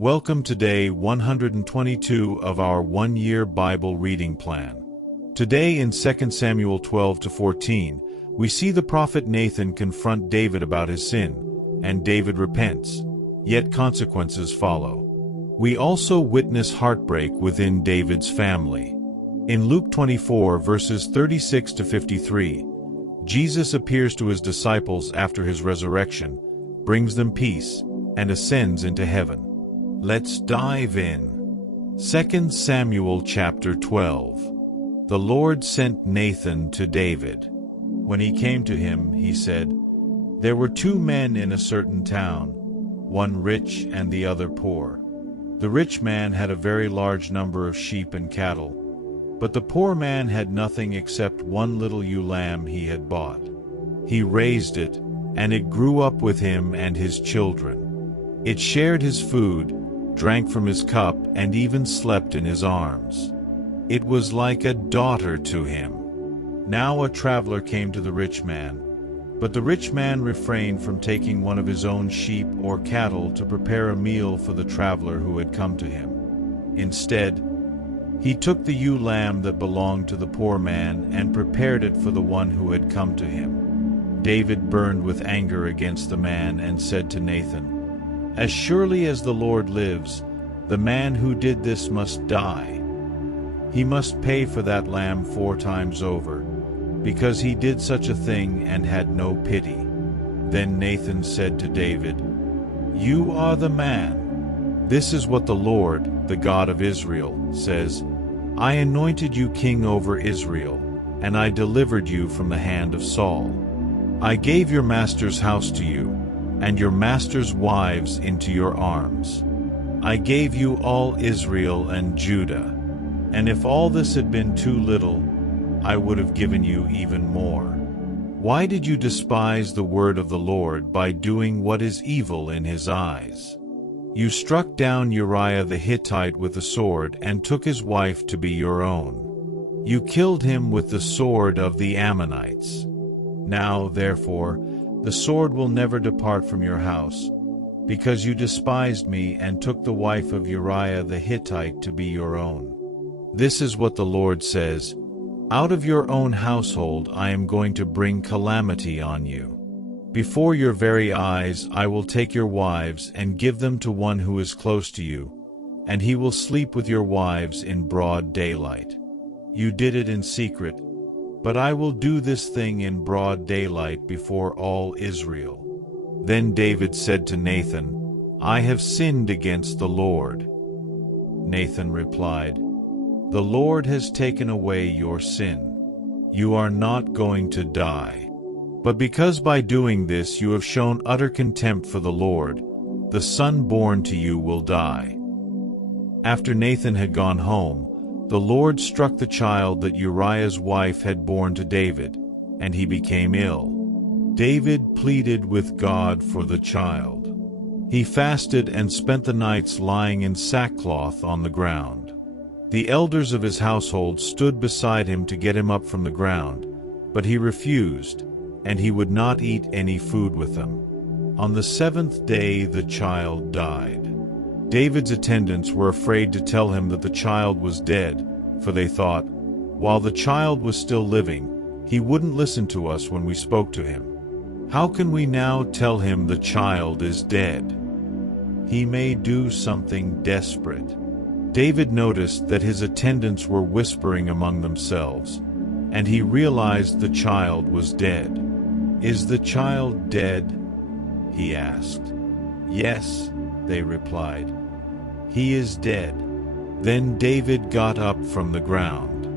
Welcome to day 122 of our one-year Bible reading plan. Today in 2 Samuel 12-14, we see the prophet Nathan confront David about his sin, and David repents, yet consequences follow. We also witness heartbreak within David's family. In Luke 24 verses 36-53, Jesus appears to his disciples after his resurrection, brings them peace, and ascends into heaven. Let's dive in. 2 Samuel chapter 12. The Lord sent Nathan to David. When he came to him, he said, "There were two men in a certain town, one rich and the other poor. The rich man had a very large number of sheep and cattle, but the poor man had nothing except one little ewe lamb he had bought. He raised it, and it grew up with him and his children. It shared his food, drank from his cup, and even slept in his arms. It was like a daughter to him. Now a traveler came to the rich man, but the rich man refrained from taking one of his own sheep or cattle to prepare a meal for the traveler who had come to him. Instead, he took the ewe lamb that belonged to the poor man and prepared it for the one who had come to him. David burned with anger against the man and said to Nathan, 'As surely as the Lord lives, the man who did this must die. He must pay for that lamb 4 times over, because he did such a thing and had no pity.' Then Nathan said to David, 'You are the man. This is what the Lord, the God of Israel, says, I anointed you king over Israel, and I delivered you from the hand of Saul. I gave your master's house to you, and your master's wives into your arms. I gave you all Israel and Judah, and if all this had been too little, I would have given you even more. Why did you despise the word of the Lord by doing what is evil in his eyes? You struck down Uriah the Hittite with the sword and took his wife to be your own. You killed him with the sword of the Ammonites. Now, therefore, the sword will never depart from your house, because you despised me and took the wife of Uriah the Hittite to be your own. This is what the Lord says, out of your own household I am going to bring calamity on you. Before your very eyes I will take your wives and give them to one who is close to you, and he will sleep with your wives in broad daylight. You did it in secret, but I will do this thing in broad daylight before all Israel.' Then David said to Nathan, 'I have sinned against the Lord.' Nathan replied, 'The Lord has taken away your sin. You are not going to die. But because by doing this you have shown utter contempt for the Lord, the son born to you will die.' After Nathan had gone home, the Lord struck the child that Uriah's wife had borne to David, and he became ill. David pleaded with God for the child. He fasted and spent the nights lying in sackcloth on the ground. The elders of his household stood beside him to get him up from the ground, but he refused, and he would not eat any food with them. On the 7th day the child died. David's attendants were afraid to tell him that the child was dead, for they thought, while the child was still living, he wouldn't listen to us when we spoke to him. How can we now tell him the child is dead? He may do something desperate. David noticed that his attendants were whispering among themselves, and he realized the child was dead. 'Is the child dead?' he asked. 'Yes,' they replied. 'He is dead.' Then David got up from the ground.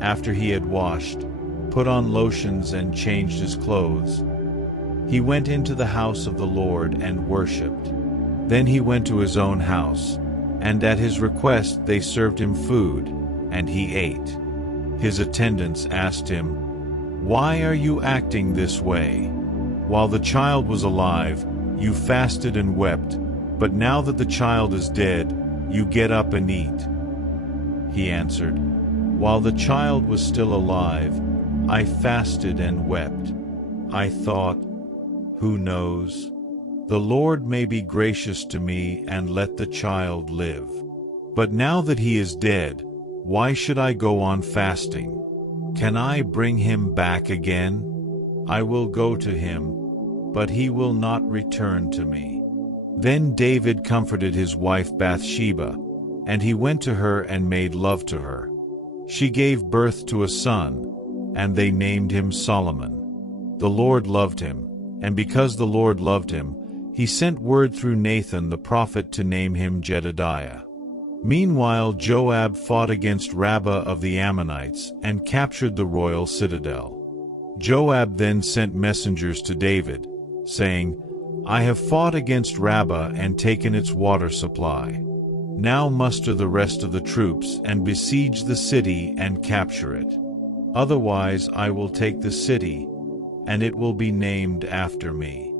After he had washed, put on lotions and changed his clothes, he went into the house of the Lord and worshipped. Then he went to his own house, and at his request they served him food, and he ate. His attendants asked him, 'Why are you acting this way? While the child was alive, you fasted and wept, but now that the child is dead, you get up and eat.' He answered, 'While the child was still alive, I fasted and wept. I thought, who knows? The Lord may be gracious to me and let the child live. But now that he is dead, why should I go on fasting? Can I bring him back again? I will go to him, but he will not return to me." Then David comforted his wife Bathsheba, and he went to her and made love to her. She gave birth to a son, and they named him Solomon. The Lord loved him, and because the Lord loved him, he sent word through Nathan the prophet to name him Jedediah. Meanwhile Joab fought against Rabbah of the Ammonites and captured the royal citadel. Joab then sent messengers to David, saying, "I have fought against Rabbah and taken its water supply. Now muster the rest of the troops and besiege the city and capture it. Otherwise I will take the city, and it will be named after me."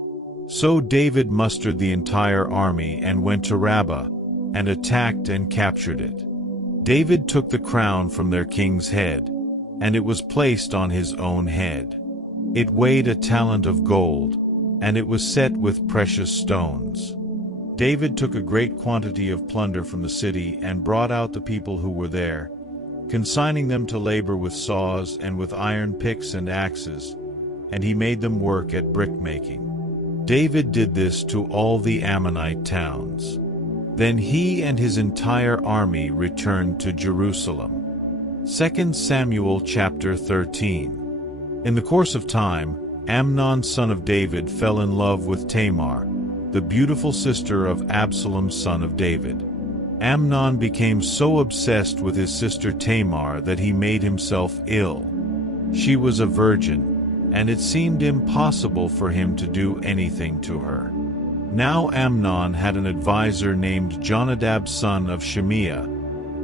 So David mustered the entire army and went to Rabbah, and attacked and captured it. David took the crown from their king's head, and it was placed on his own head. It weighed a talent of gold, and it was set with precious stones. David took a great quantity of plunder from the city and brought out the people who were there, consigning them to labor with saws and with iron picks and axes, and he made them work at brick-making. David did this to all the Ammonite towns. Then he and his entire army returned to Jerusalem. 2 Samuel chapter 13. In the course of time, Amnon son of David fell in love with Tamar, the beautiful sister of Absalom son of David. Amnon became so obsessed with his sister Tamar that he made himself ill. She was a virgin, and it seemed impossible for him to do anything to her. Now Amnon had an advisor named Jonadab son of Shimeah,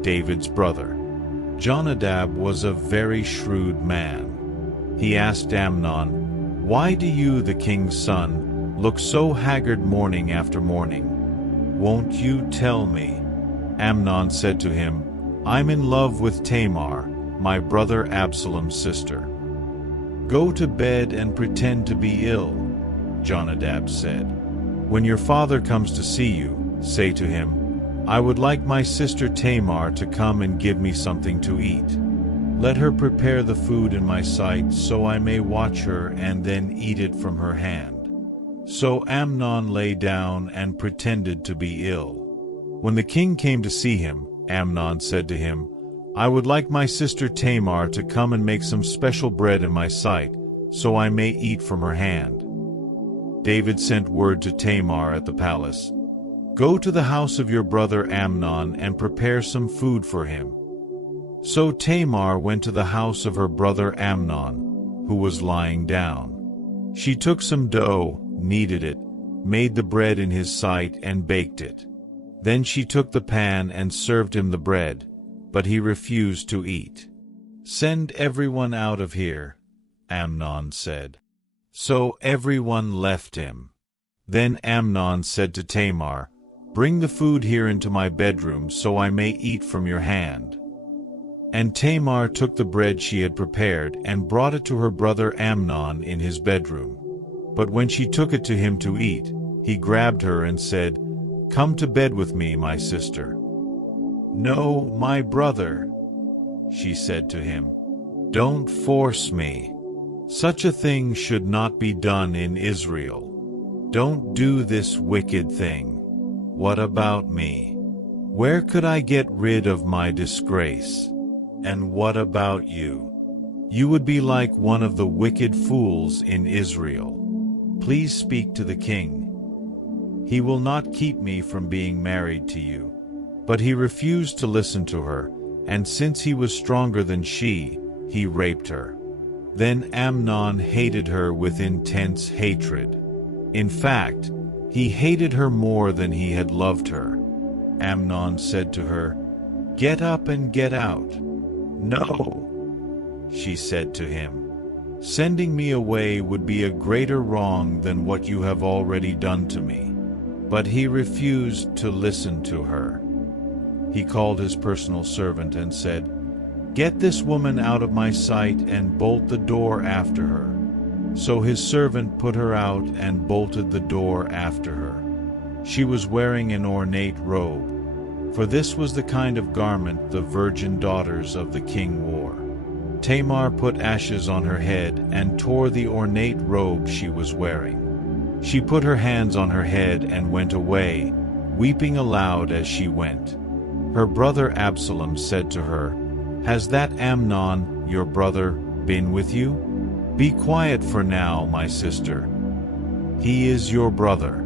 David's brother. Jonadab was a very shrewd man. He asked Amnon, "Why do you, the king's son, look so haggard morning after morning? Won't you tell me?" Amnon said to him, "I'm in love with Tamar, my brother Absalom's sister." "Go to bed and pretend to be ill," Jonadab said. "When your father comes to see you, say to him, 'I would like my sister Tamar to come and give me something to eat. Let her prepare the food in my sight so I may watch her and then eat it from her hand.'" So Amnon lay down and pretended to be ill. When the king came to see him, Amnon said to him, "I would like my sister Tamar to come and make some special bread in my sight, so I may eat from her hand." David sent word to Tamar at the palace, "Go to the house of your brother Amnon and prepare some food for him." So Tamar went to the house of her brother Amnon, who was lying down. She took some dough, kneaded it, made the bread in his sight, and baked it. Then she took the pan and served him the bread, but he refused to eat. "Send everyone out of here," Amnon said. So everyone left him. Then Amnon said to Tamar, "Bring the food here into my bedroom so I may eat from your hand." And Tamar took the bread she had prepared and brought it to her brother Amnon in his bedroom. But when she took it to him to eat, he grabbed her and said, "Come to bed with me, my sister." "No, my brother," she said to him. "Don't force me. Such a thing should not be done in Israel. Don't do this wicked thing. What about me? Where could I get rid of my disgrace? And what about you? You would be like one of the wicked fools in Israel. Please speak to the king. He will not keep me from being married to you." But he refused to listen to her, and since he was stronger than she, he raped her. Then Amnon hated her with intense hatred. In fact, he hated her more than he had loved her. Amnon said to her, "Get up and get out." "No," she said to him. "Sending me away would be a greater wrong than what you have already done to me." But he refused to listen to her. He called his personal servant and said, "Get this woman out of my sight and bolt the door after her." So his servant put her out and bolted the door after her. She was wearing an ornate robe, for this was the kind of garment the virgin daughters of the king wore. Tamar put ashes on her head and tore the ornate robe she was wearing. She put her hands on her head and went away, weeping aloud as she went. Her brother Absalom said to her, "Has that Amnon, your brother, been with you? Be quiet for now, my sister. He is your brother.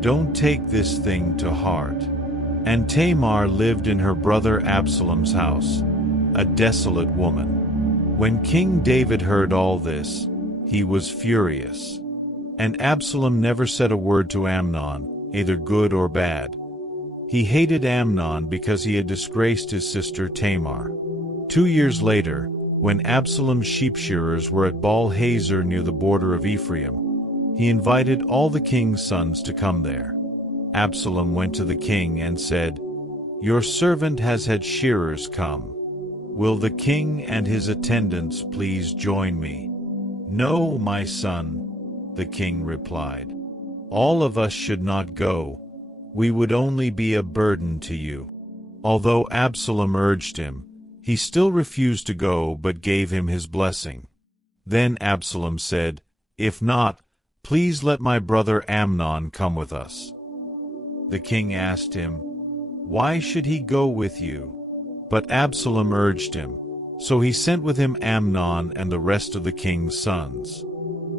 Don't take this thing to heart." And Tamar lived in her brother Absalom's house, a desolate woman. When King David heard all this, he was furious. And Absalom never said a word to Amnon, either good or bad. He hated Amnon because he had disgraced his sister Tamar. 2 years later, when Absalom's sheep shearers were at Baal Hazor near the border of Ephraim, he invited all the king's sons to come there. Absalom went to the king and said, "Your servant has had shearers come. Will the king and his attendants please join me?" "No, my son," the king replied. "All of us should not go. We would only be a burden to you." Although Absalom urged him, he still refused to go but gave him his blessing. Then Absalom said, "If not, please let my brother Amnon come with us." The king asked him, "Why should he go with you?" But Absalom urged him, so he sent with him Amnon and the rest of the king's sons.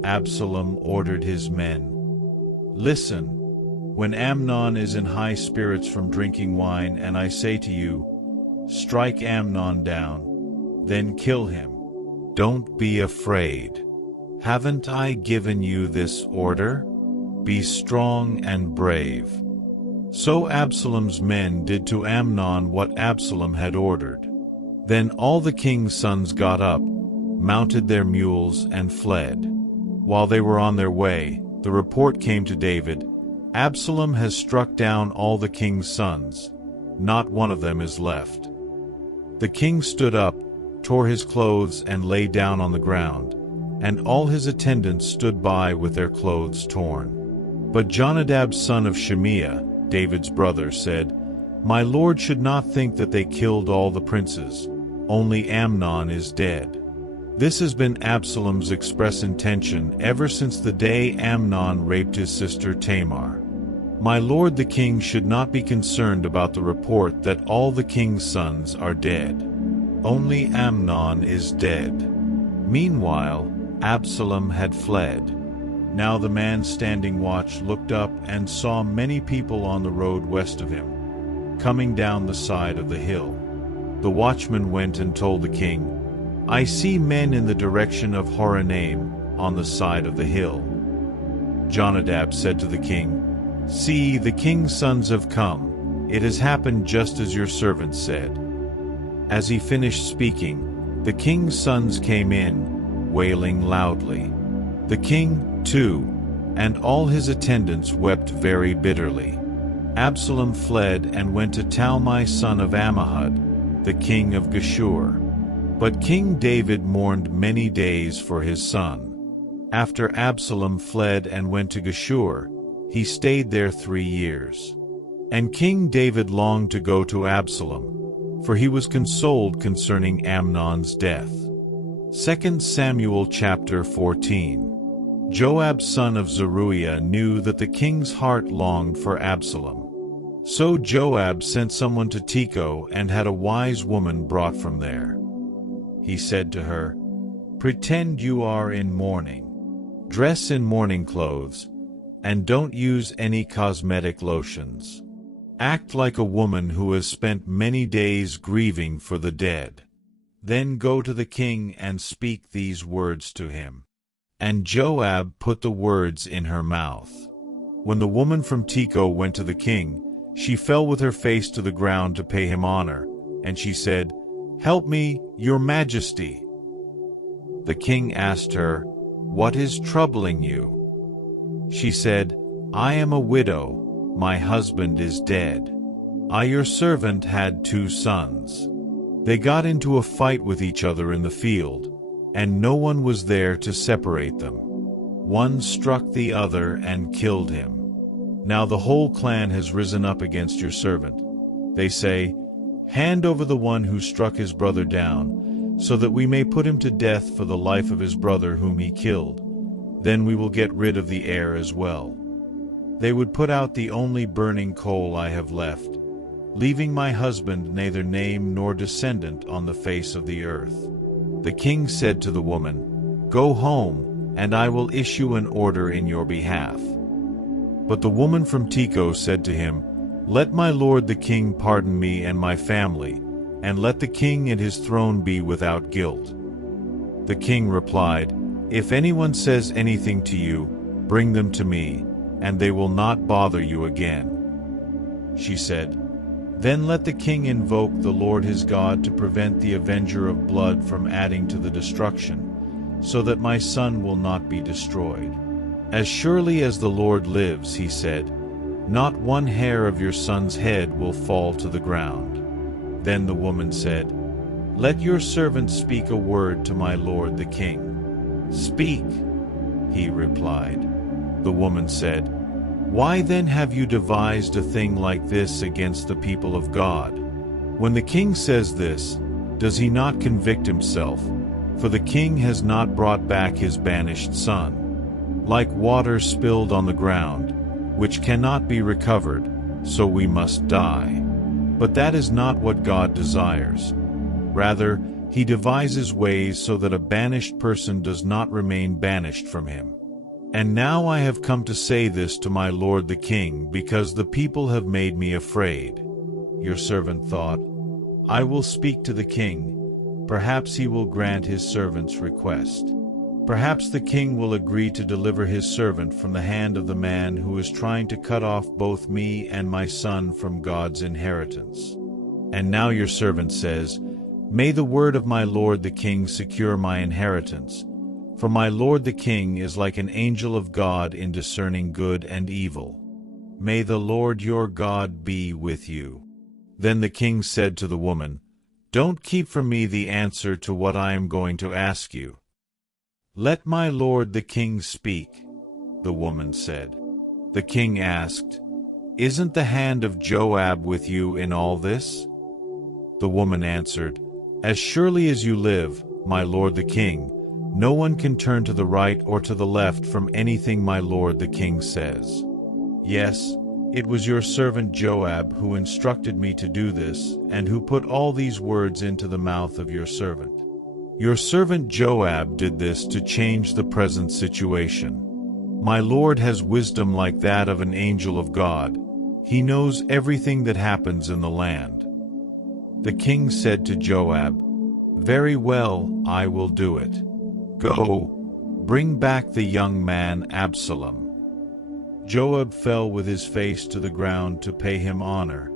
Absalom ordered his men, "Listen, when Amnon is in high spirits from drinking wine, and I say to you, 'Strike Amnon down,' then kill him. Don't be afraid. Haven't I given you this order? Be strong and brave." So Absalom's men did to Amnon what Absalom had ordered. Then all the king's sons got up, mounted their mules, and fled. While they were on their way, the report came to David, "Absalom has struck down all the king's sons. Not one of them is left." The king stood up, tore his clothes, and lay down on the ground, and all his attendants stood by with their clothes torn. But Jonadab son of Shimeah, David's brother, said, "My lord should not think that they killed all the princes. Only Amnon is dead." This has been Absalom's express intention ever since the day Amnon raped his sister Tamar. My lord the king should not be concerned about the report that all the king's sons are dead. Only Amnon is dead. Meanwhile, Absalom had fled. Now the man standing watch looked up and saw many people on the road west of him, coming down the side of the hill. The watchman went and told the king, "I see men in the direction of Horonaim, on the side of the hill." Jonadab said to the king, "See, the king's sons have come. It has happened just as your servant said." As he finished speaking, the king's sons came in, wailing loudly. The king, too, and all his attendants wept very bitterly. Absalom fled and went to Talmai son of Ammihud, the king of Geshur. But King David mourned many days for his son. After Absalom fled and went to Geshur, he stayed there 3 years. And King David longed to go to Absalom, for he was consoled concerning Amnon's death. 2 Samuel chapter 14. Joab son of Zeruiah knew that the king's heart longed for Absalom. So Joab sent someone to Tekoa and had a wise woman brought from there. He said to her, "Pretend you are in mourning. Dress in mourning clothes, and don't use any cosmetic lotions. Act like a woman who has spent many days grieving for the dead. Then go to the king and speak these words to him." And Joab put the words in her mouth. When the woman from Tekoa went to the king, she fell with her face to the ground to pay him honor, and she said, "Help me, your majesty." The king asked her, "What is troubling you?" She said, "I am a widow. My husband is dead. I, your servant, had 2 sons. They got into a fight with each other in the field, and no one was there to separate them. One struck the other and killed him. Now the whole clan has risen up against your servant. They say, 'Hand over the one who struck his brother down, so that we may put him to death for the life of his brother whom he killed. Then we will get rid of the heir as well.' They would put out the only burning coal I have left, leaving my husband neither name nor descendant on the face of the earth." The king said to the woman, "Go home, and I will issue an order in your behalf." But the woman from Tekoa said to him, "Let my lord the king pardon me and my family, and let the king and his throne be without guilt." The king replied, "If anyone says anything to you, bring them to me, and they will not bother you again." She said, "Then let the king invoke the Lord his God to prevent the avenger of blood from adding to the destruction, so that my son will not be destroyed. As surely as the Lord lives," he said, "not one hair of your son's head will fall to the ground." Then the woman said, "Let your servant speak a word to my lord the king." "Speak," he replied. The woman said, "Why then have you devised a thing like this against the people of God? When the king says this, does he not convict himself? For the king has not brought back his banished son. Like water spilled on the ground, which cannot be recovered, so we must die. But that is not what God desires. Rather, he devises ways so that a banished person does not remain banished from him. And now I have come to say this to my lord the king, because the people have made me afraid." Your servant thought, "I will speak to the king. Perhaps he will grant his servant's request. Perhaps the king will agree to deliver his servant from the hand of the man who is trying to cut off both me and my son from God's inheritance." And now your servant says, "May the word of my lord the king secure my inheritance, for my lord the king is like an angel of God in discerning good and evil. May the Lord your God be with you." Then the king said to the woman, "Don't keep from me the answer to what I am going to ask you." "Let my lord the king speak," the woman said. The king asked, "Isn't the hand of Joab with you in all this?" The woman answered, "As surely as you live, my lord the king, no one can turn to the right or to the left from anything my lord the king says. Yes, it was your servant Joab who instructed me to do this, and who put all these words into the mouth of your servant. Your servant Joab did this to change the present situation. My lord has wisdom like that of an angel of God. He knows everything that happens in the land." The king said to Joab, "Very well, I will do it. Go, bring back the young man Absalom." Joab fell with his face to the ground to pay him honor,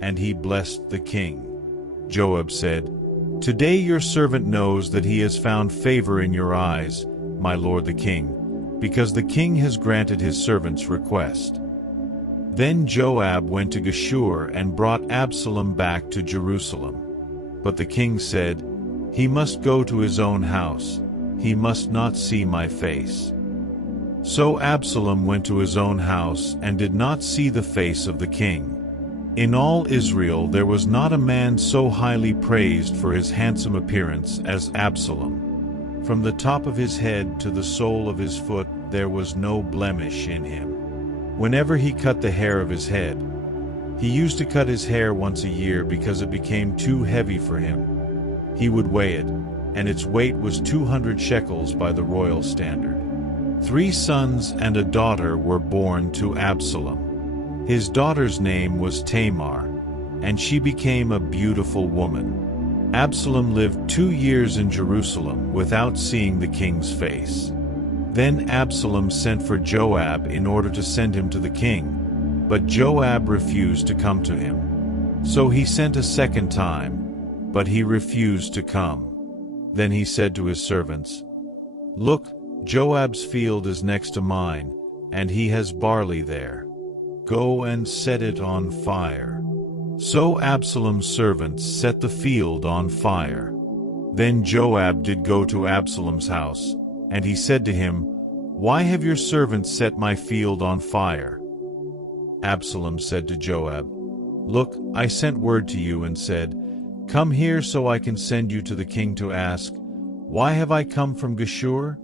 and he blessed the king. Joab said, "Today your servant knows that he has found favor in your eyes, my lord the king, because the king has granted his servant's request." Then Joab went to Geshur and brought Absalom back to Jerusalem. But the king said, "He must go to his own house. He must not see my face." So Absalom went to his own house and did not see the face of the king. In all Israel there was not a man so highly praised for his handsome appearance as Absalom. From the top of his head to the sole of his foot there was no blemish in him. Whenever he cut the hair of his head, he used to cut his hair once a year because it became too heavy for him. He would weigh it, and its weight was 200 shekels by the royal standard. 3 sons and a daughter were born to Absalom. His daughter's name was Tamar, and she became a beautiful woman. Absalom lived 2 years in Jerusalem without seeing the king's face. Then Absalom sent for Joab in order to send him to the king, but Joab refused to come to him. So he sent a second time, but he refused to come. Then he said to his servants, "Look, Joab's field is next to mine, and he has barley there. Go and set it on fire." So Absalom's servants set the field on fire. Then Joab did go to Absalom's house, and he said to him, Why have your servants set my field on fire?" Absalom said to Joab, "Look, I sent word to you and said, 'Come here so I can send you to the king to ask, why have I come from Geshur?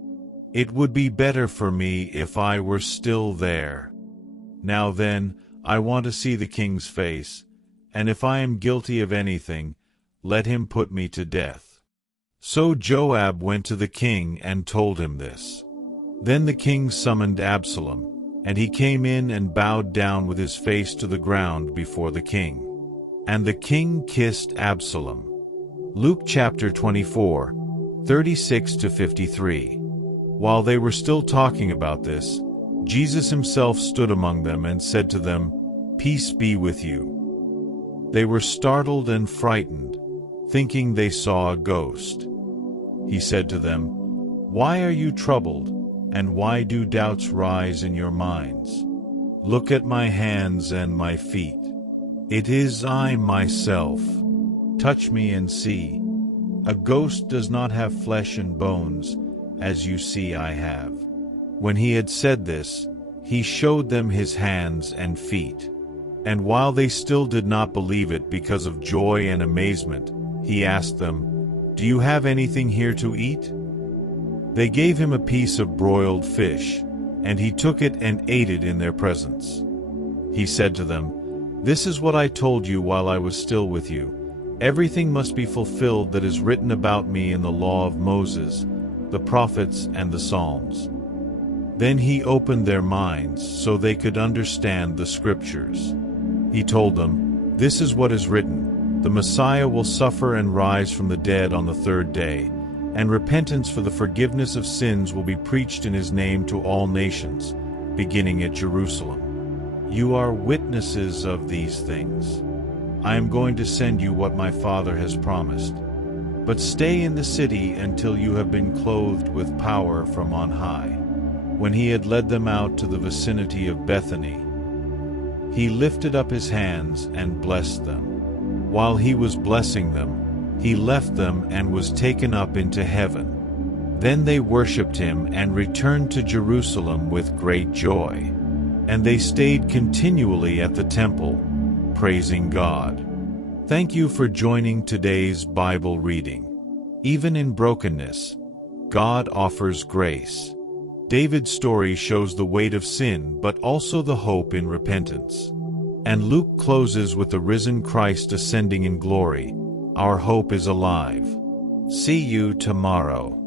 It would be better for me if I were still there. Now then, I want to see the king's face, and if I am guilty of anything, let him put me to death.'" So Joab went to the king and told him this. Then the king summoned Absalom, and he came in and bowed down with his face to the ground before the king. And the king kissed Absalom. Luke chapter 24, 36-53. While they were still talking about this, Jesus himself stood among them and said to them, "Peace be with you." They were startled and frightened, thinking they saw a ghost. He said to them, "Why are you troubled, and why do doubts rise in your minds? Look at my hands and my feet. It is I myself. Touch me and see. A ghost does not have flesh and bones, as you see I have." When he had said this, he showed them his hands and feet. And while they still did not believe it because of joy and amazement, he asked them, "Do you have anything here to eat?" They gave him a piece of broiled fish, and he took it and ate it in their presence. He said to them, "This is what I told you while I was still with you. Everything must be fulfilled that is written about me in the law of Moses, the prophets, and the Psalms." Then he opened their minds so they could understand the Scriptures. He told them, "This is what is written, the Messiah will suffer and rise from the dead on the third day, and repentance for the forgiveness of sins will be preached in his name to all nations, beginning at Jerusalem. You are witnesses of these things. I am going to send you what my Father has promised. But stay in the city until you have been clothed with power from on high." When he had led them out to the vicinity of Bethany, he lifted up his hands and blessed them. While he was blessing them, he left them and was taken up into heaven. Then they worshipped him and returned to Jerusalem with great joy. And they stayed continually at the temple, praising God. Thank you for joining today's Bible reading. Even in brokenness, God offers grace. David's story shows the weight of sin, but also the hope in repentance. And Luke closes with the risen Christ ascending in glory. Our hope is alive. See you tomorrow.